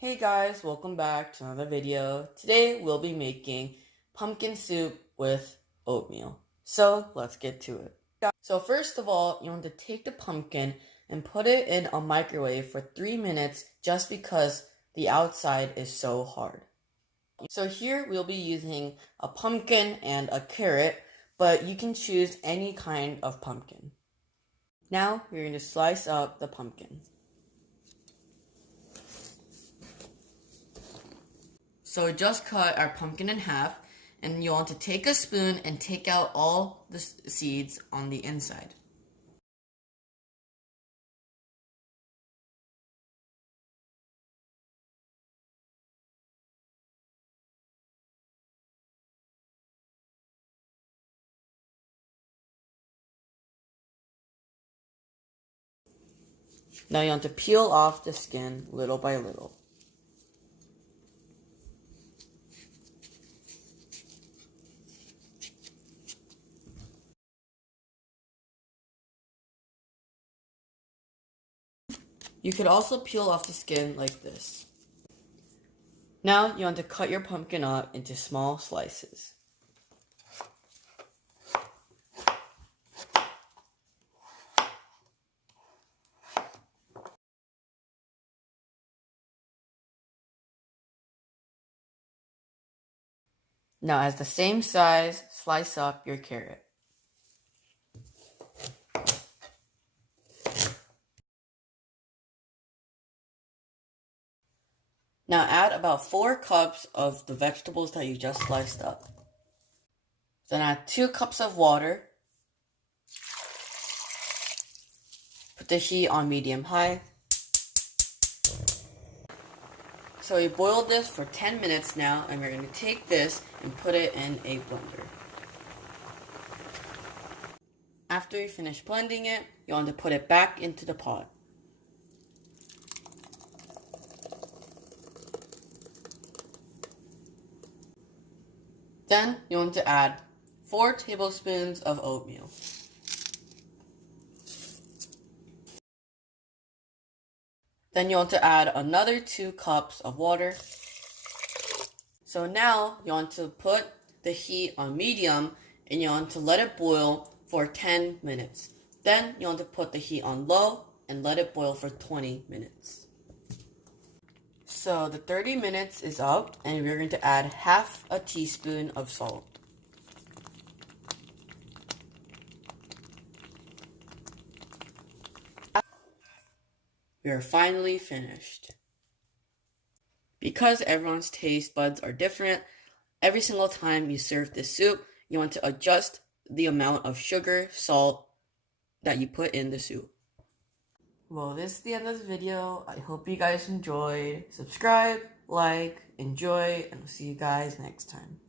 Hey guys, welcome back to another video. Today we'll be making pumpkin soup with oatmeal. So let's get to it. So first of all, you want to take the pumpkin and put it in a microwave for 3 minutes just because the outside is so hard. So here we'll be using a pumpkin and a carrot, but you can choose any kind of pumpkin. Now we're going to slice up the pumpkin. So just cut our pumpkin in half, and you want to take a spoon and take out all the seeds on the inside. Now you want to peel off the skin little by little. You could also peel off the skin like this. Now you want to cut your pumpkin up into small slices. Now as the same size, slice up your carrot. Now add about 4 cups of the vegetables that you just sliced up. Then add 2 cups of water. Put the heat on medium-high. So we boiled this for 10 minutes now, and we're going to take this and put it in a blender. After you finish blending it, you want to put it back into the pot. Then you want to add 4 tablespoons of oatmeal. Then you want to add another 2 cups of water. So now you want to put the heat on medium and you want to let it boil for 10 minutes. Then you want to put the heat on low and let it boil for 20 minutes. So the 30 minutes is up, and we're going to add half a teaspoon of salt. We are finally finished. Because everyone's taste buds are different, every single time you serve this soup, you want to adjust the amount of sugar, salt that you put in the soup. Well, this is the end of the video. I hope you guys enjoyed. Subscribe, like, enjoy, and I'll see you guys next time.